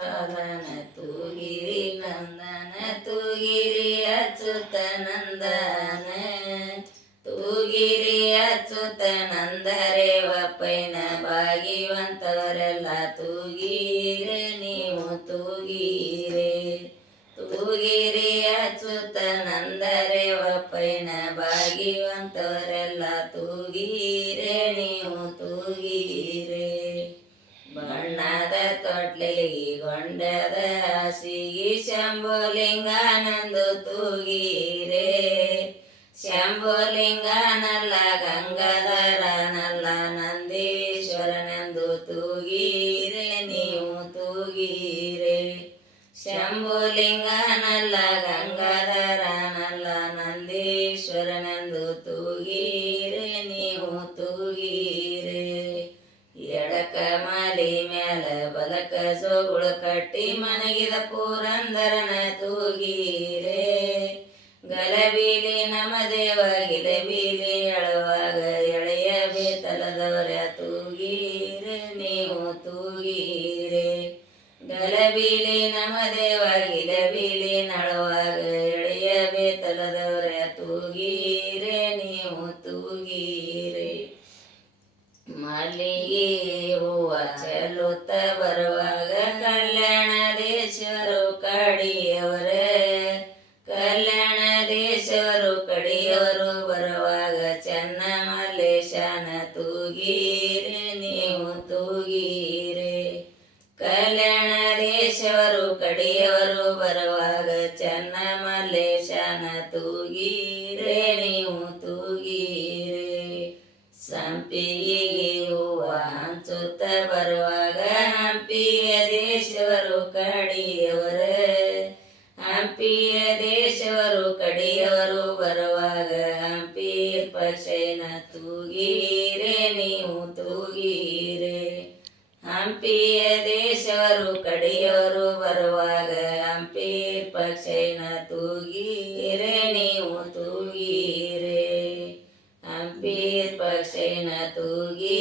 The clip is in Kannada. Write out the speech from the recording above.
ಪಾಲನ ತೂಗಿರಿ ನಂದನ ತೂಗಿರಿ ಅಚ್ಯುತ ನಂದನ ತೂಗಿರಿ ಅಚ್ಯುತ ನಂದರೇವ ಪೈನ ಭಾಗಿವಂತವರೆಲ್ಲ ತೂಗೀರೆ ನೀವು ತೂಗೀರೆ ತೂಗಿರಿ ಅಚ್ಯುತ ನಂದರೇವ ಪೈನ ಭಾಗಿವಂತವರೆಲ್ಲ ತೂಗೀರೆ ನೀವು ತೂಗೀರೆ ಬಣ್ಣದ ತೊಟ್ಲಿಗೆ ಗೊಂಡದ ಹಾಸಿಗೆ ಶಂಭುಲಿಂಗಾನಂದು ತೂಗೀರೆ ಶಂಭುಲಿಂಗನಲ್ಲ ಗಂಗಾಧರನಲ್ಲ ನಂದೀಶ್ವರನೆಂದು ತೂಗೀರೆ ನೀವು ತೂಗೀರೆ ಶಂಭುಲಿಂಗನಲ್ಲ ಗಂಗಾಧರನಲ್ಲ ನಂದೀಶ್ವರನೆಂದು ತೂಗೀರೆ ನೀವು ತೂಗೀರೆ ಎಡಕ ಮಾಲಿ ಮ್ಯಾಲ ಬಲಕ ಸೋಗುಳು ಕಟ್ಟಿ ಮನಗಿದ ಪುರಂದರನ ತೂಗೀರೆ ಗಲಬೀಲಿ ನಮ ದೇವ ಗಿಲಬೀಲಿ ಎಳುವಾಗ ಎಳೆಯ ಬೇತಲದವರ ತೂಗೀರೆ ನೀವು ತೂಗೀರೆ ಗಲಬೀಲಿ ನಮ ದೇವ ಗಿಲಬೀಲಿ ನಳುವಾಗ ಎಳೆಯ ಬೇತಲದವರ ತೂಗೀರೆ ನೀವು ತೂಗೀರೆ ಮಲ್ಲಿಗೆ ಹೂವ ಚೆಲ್ಲುತ್ತ ಬರುವಾಗ ಕಲ್ಯಾಣದೇಶ್ವರು ಕಡಿಯವರ ಕಲ್ಯಾಣದೇಶ್ವರು ಕಡಿಯವರು ಬರುವಾಗ ಚೆನ್ನ ಮಲ್ಲೇಶನ ತೂಗೀರೆ ನೀವು ತೂಗೀರೆ ಕಲ್ಯಾಣದೇಶ್ವರು ಕಡಿಯವರು ಬರುವಾಗ ಚೆನ್ನ ಮಲ್ಲೇಶನ ತೂಗೀರೆ ನೀವು ತೂಗೀರೆ ಸಂಪಿಗೆ ಹೂವ ಹಂಚುತ್ತ ಬರುವಾಗ ಹಂಪಿಯ ದೇಶವರು ಕಡಿಯವರ ಹಂಪಿಯ ದೇಶವರು ಕಡಿಯವರು ಬರುವಾಗ ಹಂಪಿ ಪಕ್ಷೇನ ತೂಗೀರೆ ನೀವು ತೂಗೀರೆ ಹಂಪಿಯ ದೇಶವರು ಕಡಿಯವರು ಬರುವಾಗ ಹಂಪಿ ಪಕ್ಷೇನ ತೂಗೀರೆ ನೀವು ತೂಗೀರೆ ಹಂಪಿ ಪಕ್ಷೇನ ತೂಗಿ